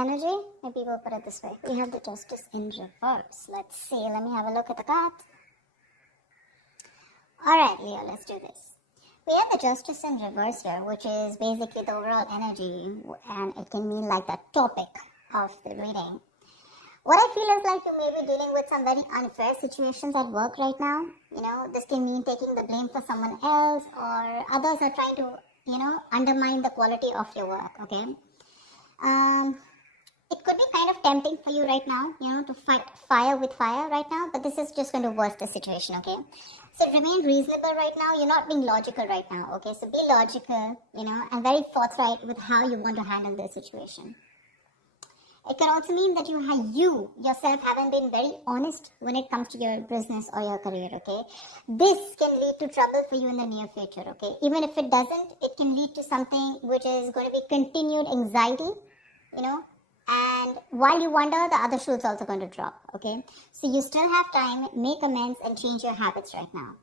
energy? Maybe we'll put it this way. We have the Justice in reverse. Let's see. Let me have a look at the card. Alright, Leo, let's do this. We have the Justice in reverse here, which is basically the overall energy, and it can mean like the topic of the reading. What I feel is like you may be dealing with some very unfair situations at work right now. This can mean taking the blame for someone else, or others are trying to, undermine the quality of your work, okay? It could be kind of tempting for you right now, to fight fire with fire right now, but this is just going to worsen the situation, okay? So remain reasonable right now. You're not being logical right now, okay? So be logical, and very forthright with how you want to handle the situation. It can also mean that you yourself haven't been very honest when it comes to your business or your career, okay? This can lead to trouble for you in the near future, okay? Even if it doesn't, it can lead to something which is going to be continued anxiety, and while you wonder, the other shoe is also going to drop, okay? So you still have time, make amends and change your habits right now,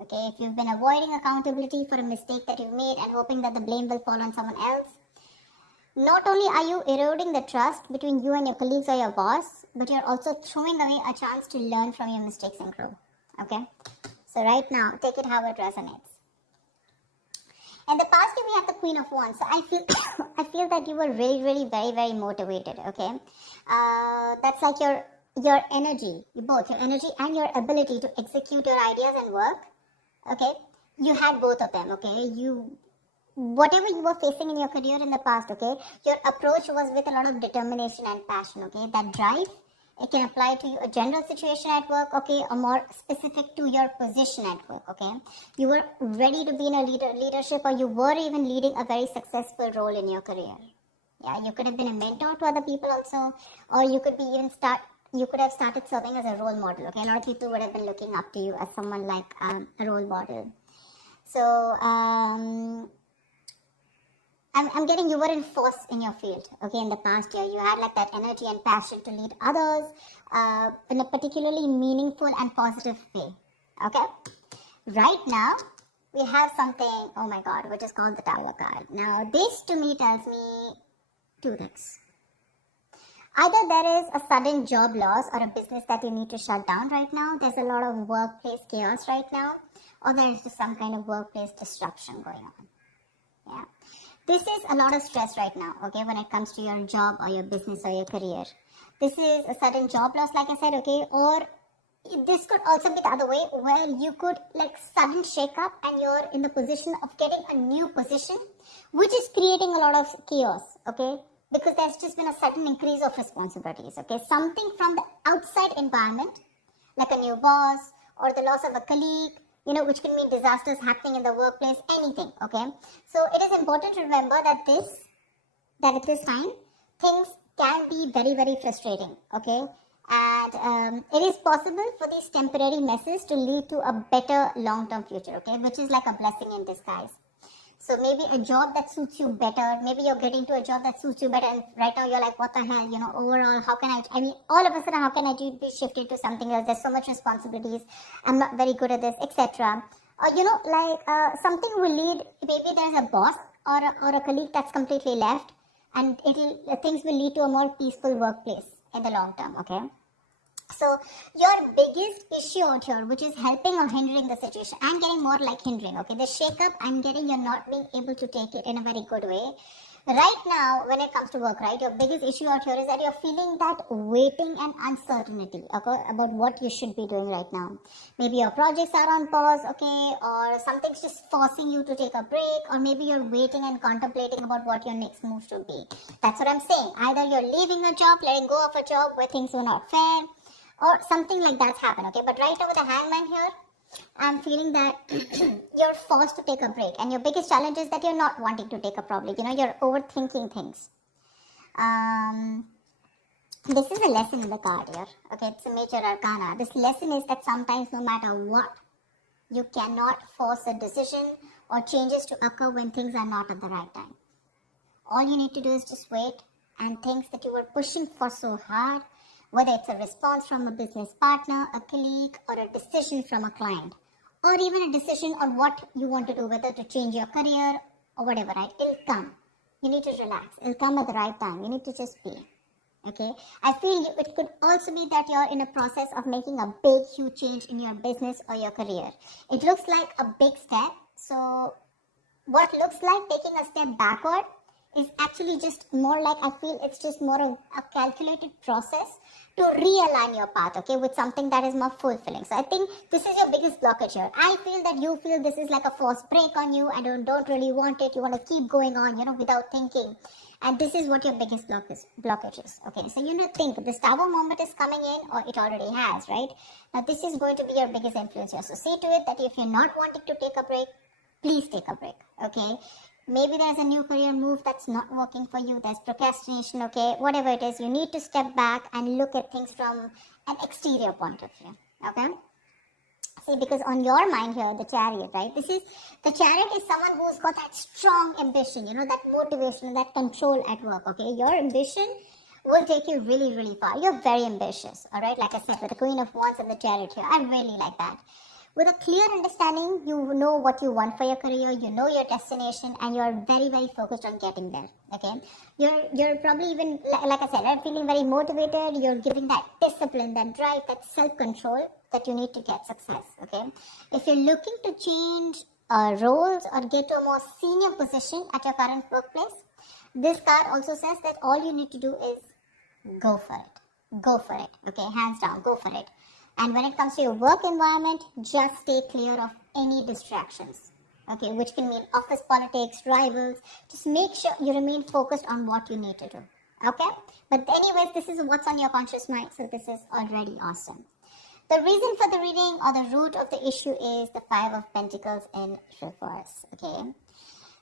okay? If you've been avoiding accountability for a mistake that you've made and hoping that the blame will fall on someone else, not only are you eroding the trust between you and your colleagues or your boss, but you're also throwing away a chance to learn from your mistakes and grow, okay? So right now, take it how it resonates. In the past year, we have the Queen of Wands. So I feel that you were really, really, very, very motivated, okay? That's like your energy, both your energy and your ability to execute your ideas and work, okay? You had both of them, okay? Whatever you were facing in your career in the past, okay? Your approach was with a lot of determination and passion, okay? That drive, it can apply to a general situation at work, okay, or more specific to your position at work, okay? You were ready to be in a leadership, or you were even leading a very successful role in your career. Yeah, you could have been a mentor to other people also, or you could have started serving as a role model, okay? A lot of people would have been looking up to you as someone like a role model. So, I'm getting you were in force in your field, okay, in the past year. You had like that energy and passion to lead others in a particularly meaningful and positive way, okay? Right now, we have something, oh my God, which is called the Tower card. Now, this to me tells me two things. Either there is a sudden job loss or a business that you need to shut down right now. There's a lot of workplace chaos right now, or there is just some kind of workplace disruption going on, yeah? This is a lot of stress right now, okay, when it comes to your job or your business or your career. This is a sudden job loss, like I said, okay, or this could also be the other way, where you could like sudden shake up and you're in the position of getting a new position, which is creating a lot of chaos, okay, because there's just been a sudden increase of responsibilities, okay, something from the outside environment, like a new boss or the loss of a colleague, which can mean disasters happening in the workplace, anything, okay? So it is important to remember that at this time, things can be very, very frustrating, okay? And it is possible for these temporary messes to lead to a better long-term future, okay? Which is like a blessing in disguise. So maybe a job that suits you better, maybe you're getting to a job that suits you better, and right now you're like, what the hell, overall, how can all of a sudden, how can I be shifted to something else? There's so much responsibilities, I'm not very good at this, etc. Or, something will lead, maybe there's a boss or a colleague that's completely left, and things will lead to a more peaceful workplace in the long term, okay? So your biggest issue out here, which is helping or hindering the situation, I'm getting more like hindering, okay? The shake-up, I'm getting you're not being able to take it in a very good way. Right now, when it comes to work, right, your biggest issue out here is that you're feeling that waiting and uncertainty, okay, about what you should be doing right now. Maybe your projects are on pause, okay, or something's just forcing you to take a break, or maybe you're waiting and contemplating about what your next move should be. That's what I'm saying. Either you're leaving a job, letting go of a job where things were not fair, or something like that's happened, okay? But right now with the Hangman here, I'm feeling that you're forced to take a break. And your biggest challenge is that you're not wanting to take a break. You're overthinking things. This is a lesson in the card here, okay? It's a major arcana. This lesson is that sometimes no matter what, you cannot force a decision or changes to occur when things are not at the right time. All you need to do is just wait, and things that you were pushing for so hard, whether it's a response from a business partner, a colleague, or a decision from a client, or even a decision on what you want to do, whether to change your career or whatever, right? It'll come. You need to relax. It'll come at the right time. You need to just be. Okay, I feel it could also be that you're in a process of making a big, huge change in your business or your career. It looks like a big step. So what looks like taking a step backward is actually just more like, I feel it's just more of a calculated process to realign your path, okay, with something that is more fulfilling. So I think this is your biggest blockage here. I feel that you feel this is like a forced break on you. I don't really want it. You want to keep going on, without thinking. And this is what your biggest blockage is. Okay, so think this tower moment is coming in, or it already has, right? Now this is going to be your biggest influence here. So see to it that if you're not wanting to take a break, please take a break. Okay, maybe there's a new career move that's not working for you. There's procrastination. Okay, whatever it is, you need to step back and look at things from an exterior point of view. Okay. See, because on your mind here, the chariot, right? The chariot is someone who's got that strong ambition, that motivation, that control at work, okay? Your ambition will take you really, really far. You're very ambitious, all right? Like I said, with the Queen of Wands and the chariot here, I really like that. With a clear understanding, you know what you want for your career, you know your destination, and you're very, very focused on getting there, okay? You're probably even, like I said, feeling very motivated. You're giving that discipline, that drive, that self-control that you need to get success, okay? If you're looking to change roles or get to a more senior position at your current workplace, this card also says that all you need to do is go for it. Go for it, okay? Hands down, go for it. And when it comes to your work environment, just stay clear of any distractions, okay? Which can mean office politics, rivals. Just make sure you remain focused on what you need to do, okay? But anyways, this is what's on your conscious mind, so this is already awesome. The reason for the reading or the root of the issue is the Five of Pentacles in reverse, okay?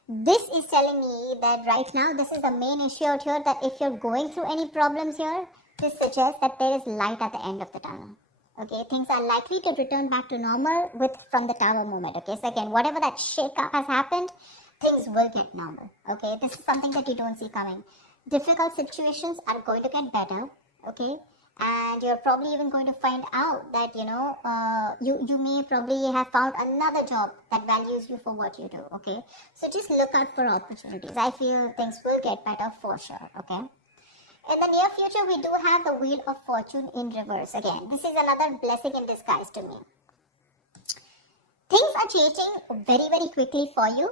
This is telling me that right now, this is the main issue out here, that if you're going through any problems here, this suggests that there is light at the end of the tunnel. Okay, things are likely to return back to normal from the tower moment. Okay, so again, whatever that shake-up has happened, things will get normal. Okay, this is something that you don't see coming. Difficult situations are going to get better. Okay, and you're probably even going to find out that you may probably have found another job that values you for what you do. Okay, so just look out for opportunities. I feel things will get better for sure. Okay. In the near future, we do have the Wheel of Fortune in reverse. Again, this is another blessing in disguise to me. Things are changing very, very quickly for you.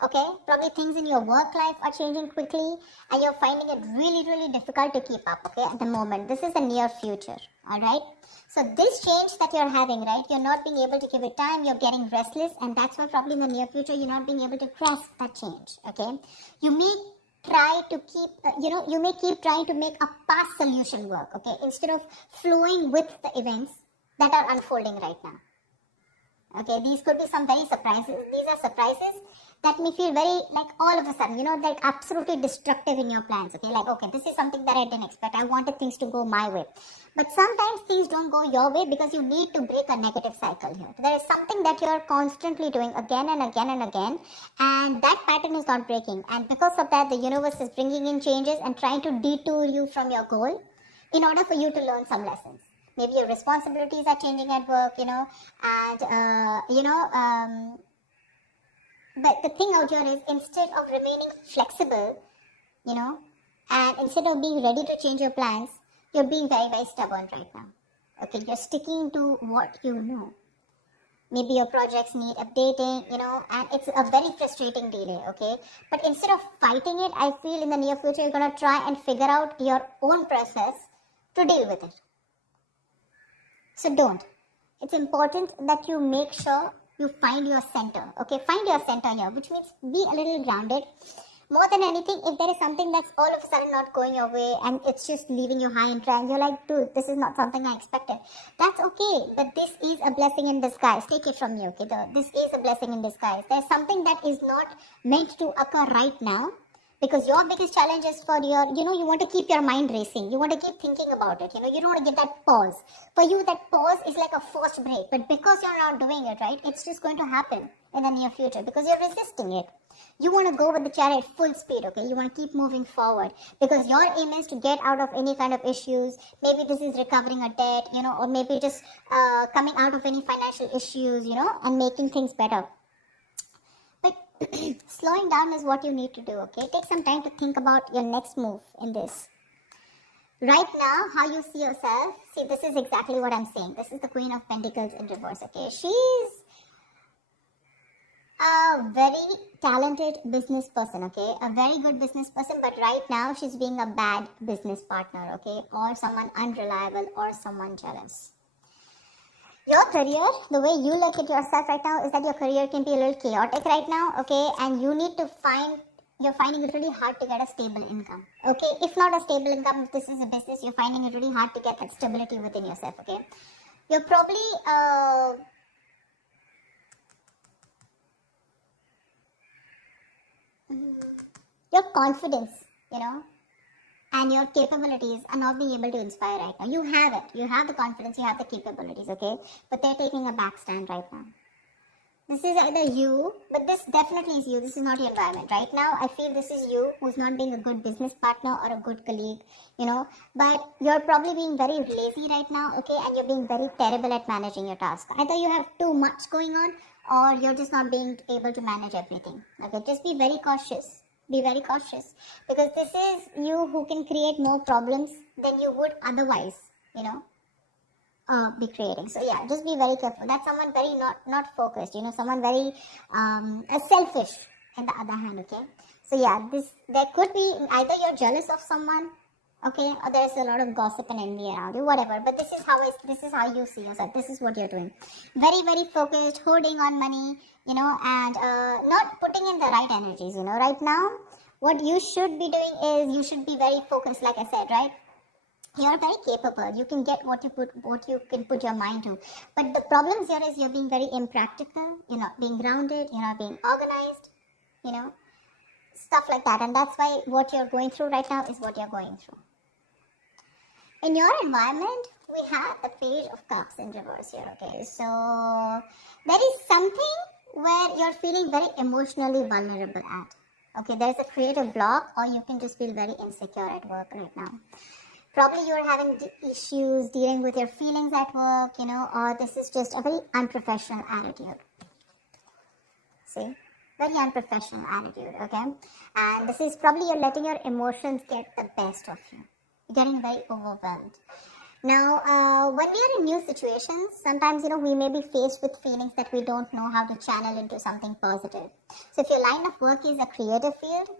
Okay, probably things in your work life are changing quickly and you're finding it really, really difficult to keep up, okay, at the moment. This is the near future, all right? So this change that you're having, right, you're not being able to give it time, you're getting restless, and that's why probably in the near future, you're not being able to grasp that change, okay? You may try to keep, you may keep trying to make a past solution work, okay, instead of flowing with the events that are unfolding right now. Okay, these could be some very surprises. These are surprises that may feel very, like, all of a sudden, like absolutely destructive in your plans. Okay, like, okay, this is something that I didn't expect. I wanted things to go my way. But sometimes things don't go your way because you need to break a negative cycle here. There is something that you're constantly doing again and again and again, and that pattern is not breaking. And because of that, the universe is bringing in changes and trying to detour you from your goal in order for you to learn some lessons. Maybe your responsibilities are changing at work, but the thing out here is, instead of remaining flexible, and instead of being ready to change your plans, you're being very, very stubborn right now. Okay, you're sticking to what you know. Maybe your projects need updating, and it's a very frustrating delay, okay? But instead of fighting it, I feel in the near future, you're going to try and figure out your own process to deal with it. So don't. It's important that you make sure you find your center. Okay, find your center here, which means be a little grounded. More than anything, if there is something that's all of a sudden not going your way and it's just leaving you high and dry, and you're like, dude, this is not something I expected. That's okay, but this is a blessing in disguise. Take it from me, okay? This is a blessing in disguise. There's something that is not meant to occur right now. Because your biggest challenge is for your, you want to keep your mind racing. You want to keep thinking about it. You don't want to give that pause. For you, that pause is like a forced break. But because you're not doing it, right, it's just going to happen in the near future because you're resisting it. You want to go with the chariot full speed, okay? You want to keep moving forward because your aim is to get out of any kind of issues. Maybe this is recovering a debt, or maybe just coming out of any financial issues, and making things better. Slowing down is what you need to do, okay? Take some time to think about your next move in this. Right now, how you see yourself, see, this is exactly what I'm saying. This is the Queen of Pentacles in reverse, okay? She's a very talented business person, okay? A very good business person, but right now she's being a bad business partner, okay? Or someone unreliable or someone jealous. Your career, the way you look at yourself right now is that your career can be a little chaotic right now, okay? And you need to you're finding it really hard to get a stable income, okay? If not a stable income, if this is a business, you're finding it really hard to get that stability within yourself, okay? You're probably, your confidence, and your capabilities are not being able to inspire right now. You have it. You have the confidence, you have the capabilities, okay? But they're taking a back stand right now. This is either you, but this definitely is you. This is not your environment. Right now, I feel this is you who's not being a good business partner or a good colleague, But you're probably being very lazy right now, okay? And you're being very terrible at managing your task. Either you have too much going on or you're just not being able to manage everything, okay? Just be very cautious. Be very cautious because this is you who can create more problems than you would otherwise, be creating. So yeah, just be very careful. That's someone very not focused, someone very selfish in the other hand, okay? So yeah, there could be either you're jealous of someone, okay, or there's a lot of gossip and envy around you, whatever. But this is how you see yourself. This is what you're doing. Very, very focused, holding on money, and not putting in the right energies, Right now, what you should be doing is you should be very focused, like I said, right? You're very capable. You can get what you can put your mind to. But the problem here is you're being very impractical. You're not being grounded. You're not being organized. Stuff like that. And that's why what you're going through right now is what you're going through. In your environment, we have the Page of Cups in reverse here. Okay, so there is something where you're feeling very emotionally vulnerable at. Okay, there's a creative block, or you can just feel very insecure at work right now. Probably you're having issues dealing with your feelings at work, or this is just a very unprofessional attitude. See? Very unprofessional attitude, okay? And this is probably you're letting your emotions get the best of you. You're getting very overwhelmed. Now, when we are in new situations, sometimes, we may be faced with feelings that we don't know how to channel into something positive. So if your line of work is a creative field,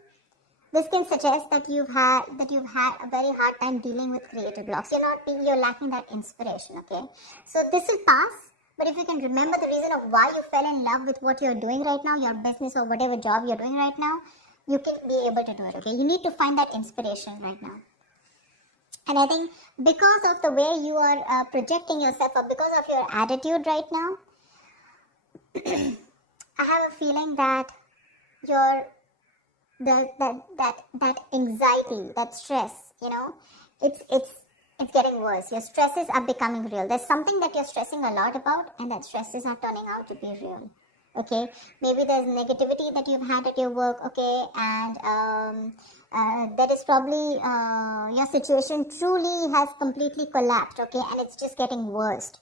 this can suggest that you've had a very hard time dealing with creative blocks. You're lacking that inspiration, okay? So this will pass, but if you can remember the reason of why you fell in love with what you're doing right now, your business or whatever job you're doing right now, you can be able to do it, okay? You need to find that inspiration right now. And I think because of the way you are projecting yourself or because of your attitude right now, I have a feeling that that anxiety, that stress, it's getting worse. Your stresses are becoming real. There's something that you're stressing a lot about, and that stresses are turning out to be real. Okay, maybe there's negativity that you've had at your work. Okay, and that is probably your situation truly has completely collapsed. Okay, and it's just getting worse.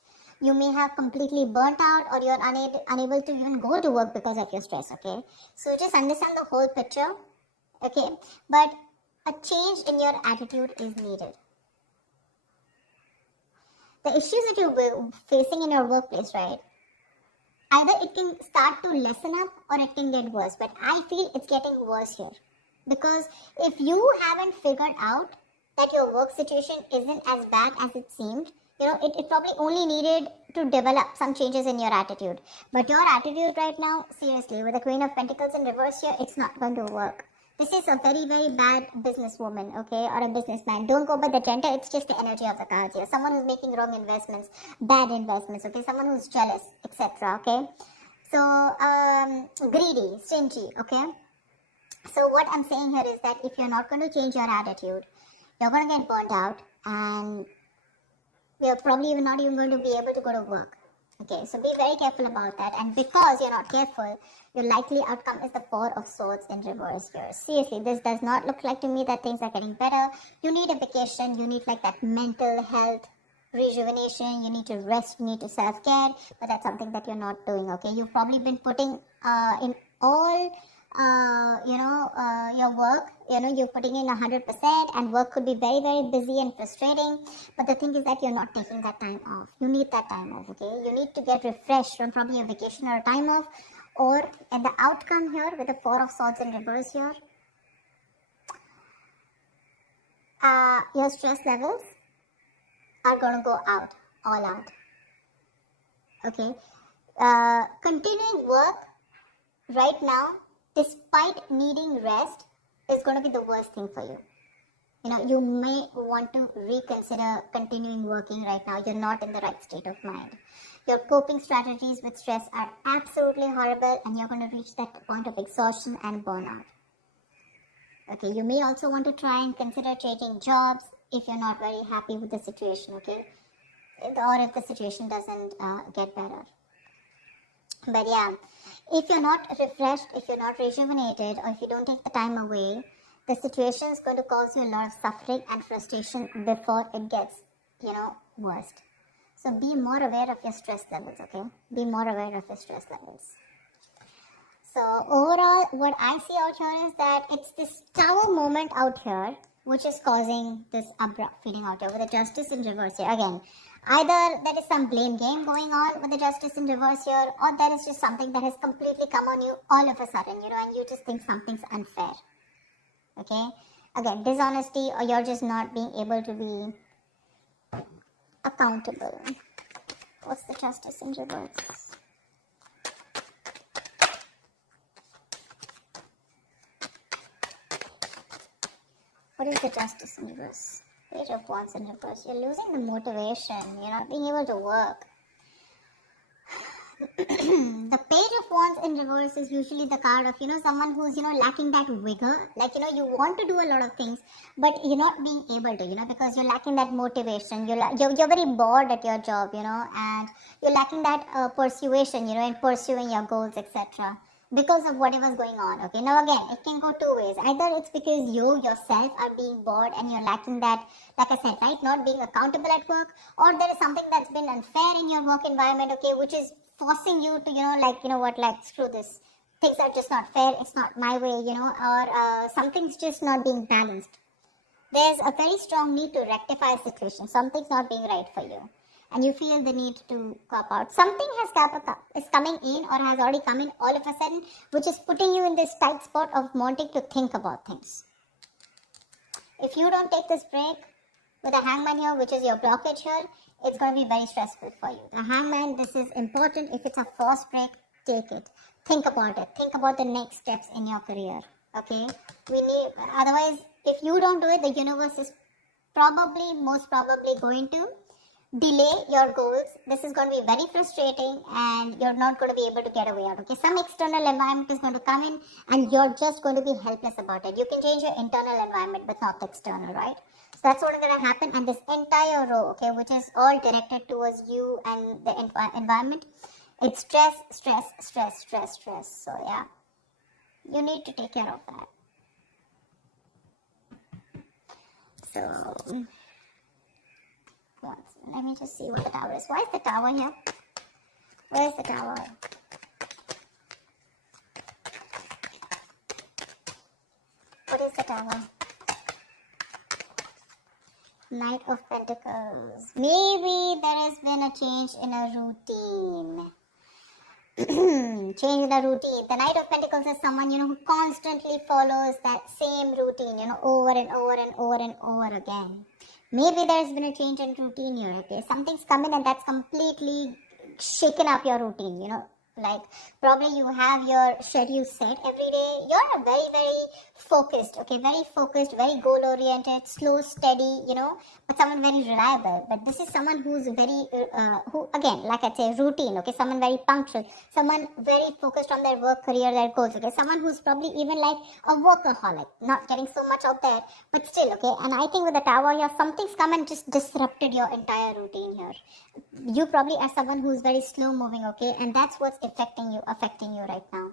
You may have completely burnt out, or you're unable to even go to work because of your stress, okay? So just understand the whole picture, okay? But a change in your attitude is needed. The issues that you're facing in your workplace, right? Either it can start to lessen up or it can get worse. But I feel it's getting worse here. Because if you haven't figured out that your work situation isn't as bad as it seemed, it probably only needed to develop some changes in your attitude. But your attitude right now, seriously, with the Queen of Pentacles in reverse here, it's not going to work. This is a very, very bad businesswoman, okay, or a businessman. Don't go by the gender, it's just the energy of the cards here. Someone who's making wrong investments, bad investments, okay, someone who's jealous, etc., okay. So, greedy, stingy, okay. So what I'm saying here is that if you're not going to change your attitude, you're going to get burnt out, and you're probably not even going to be able to go to work. Okay, so be very careful about that. And because you're not careful, your likely outcome is the Four of Swords in reverse here. Seriously, this does not look like to me that things are getting better. You need a vacation. You need like that mental health rejuvenation. You need to rest. You need to self-care. But that's something that you're not doing, okay? You've probably been putting in all your work, you're putting in 100%, and work could be very, very busy and frustrating. But the thing is that you're not taking that time off. You need that time off, okay? You need to get refreshed from probably a vacation or a time off. Or, and the outcome here with the Four of Swords in reverse here, your stress levels are going to go out, all out. Okay? Continuing work right now, despite needing rest, is going to be the worst thing for you. You may want to reconsider continuing working right now. You're not in the right state of mind. Your coping strategies with stress are absolutely horrible, and you're going to reach that point of exhaustion and burnout. Okay, you may also want to try and consider changing jobs if you're not very happy with the situation, okay? Or if the situation doesn't get better. But yeah, if you're not refreshed, if you're not rejuvenated, or if you don't take the time away, the situation is going to cause you a lot of suffering and frustration before it gets, worst. So be more aware of your stress levels, okay? Be more aware of your stress levels. So overall, what I see out here is that it's this Tower moment out here which is causing this abrupt feeling out here with the Justice in reverse here. Again, either there is some blame game going on with the Justice in reverse here, or there is just something that has completely come on you all of a sudden, and you just think something's unfair. Okay? Again, dishonesty, or you're just not being able to be accountable. What's the Justice in reverse? What is the Justice in reverse? Page of Wands in reverse. You're losing the motivation. You're not being able to work. The Page of Wands in reverse is usually the card of, someone who's, lacking that vigor. Like, you want to do a lot of things, but you're not being able to, because you're lacking that motivation. You're very bored at your job, and you're lacking that persuasion, in pursuing your goals, etc. Because of whatever's going on, okay? Now again, it can go two ways. Either it's because you yourself are being bored and you're lacking that, like I said, right, not being accountable at work, or there is something that's been unfair in your work environment, okay, which is forcing you to, screw this. Things are just not fair, it's not my way, or something's just not being balanced. There's a very strong need to rectify a situation. Something's not being right for you, and you feel the need to cop out. Something is coming in or has already come in all of a sudden, which is putting you in this tight spot of wanting to think about things. If you don't take this break with a Hangman here, which is your blockage here, it's going to be very stressful for you. The Hangman, this is important. If it's a forced break, take it. Think about it. Think about the next steps in your career. Okay? Otherwise, if you don't do it, the universe is most probably going to delay your goals. This is going to be very frustrating, and you're not going to be able to get away out. Okay, some external environment is going to come in, and you're just going to be helpless about it. You can change your internal environment, but not the external, right? So that's what's going to happen. And this entire row, okay, which is all directed towards you and the environment, it's stress, stress, stress, stress, stress. So yeah, you need to take care of that. So let me just see what the Tower is. Why is the Tower here? Where is the Tower? What is the Tower? Knight of Pentacles. Maybe there has been a change in a routine. Change in a routine. The Knight of Pentacles is someone, who constantly follows that same routine, over and over and over and over again. Maybe there's been a change in routine here, okay? Something's come in and that's completely shaken up your routine, Like, probably you have your schedule set every day. You're a very, very focused, okay? Very focused, very goal-oriented, slow, steady, but someone very reliable. But this is someone who's very, again, like I say, routine, okay? Someone very punctual. Someone very focused on their work, career, their goals, okay? Someone who's probably even like a workaholic, not getting so much out there, but still, okay? And I think with the Tower here, something's come and just disrupted your entire routine here. You probably are someone who's very slow moving, okay? And that's what's affecting you right now.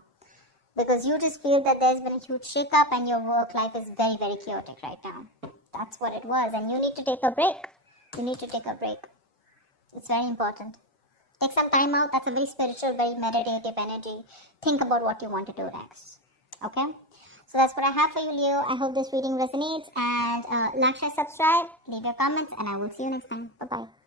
Because you just feel that there's been a huge shake-up and your work life is very, very chaotic right now. That's what it was. And you need to take a break. You need to take a break. It's very important. Take some time out. That's a very spiritual, very meditative energy. Think about what you want to do next. Okay, so that's what I have for you, Leo. I hope this reading resonates, and like, share, subscribe, leave your comments, and I will see you next time. Bye bye.